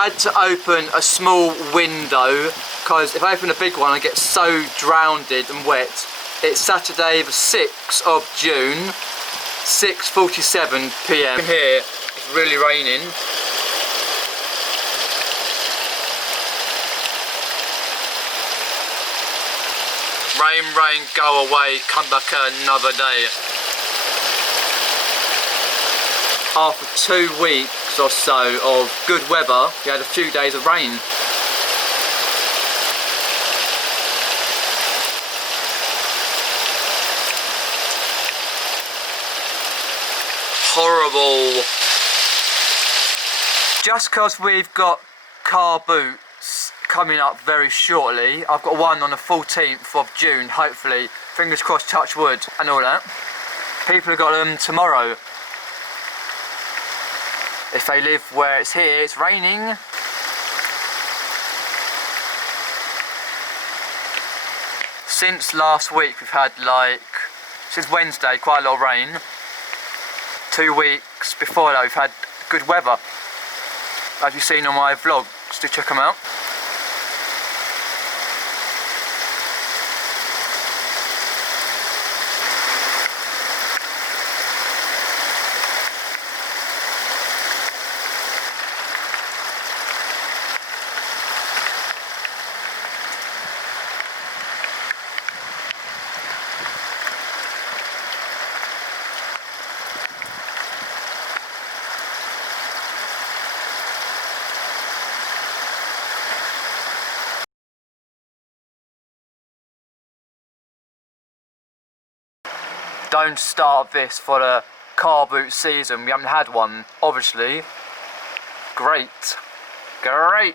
had to open a small window because if I open a big one I get so drowned and wet. It's Saturday the 6th of June, 6:47 PM. Here it's really raining. Rain, rain, go away, come back another day. After 2 weeks or so of good weather, we had a few days of rain. Horrible. Just because we've got Carboots coming up very shortly, I've got one on the 14th of June, hopefully, fingers crossed, touch wood and all that. People have got them tomorrow. If they live where it's here, it's raining. Since last week we've had since Wednesday, quite a lot of rain. 2 weeks before that we've had good weather. As you've seen on my vlogs, do check them out. Don't start this for the Carboot season. We haven't had one, obviously. Great. Great.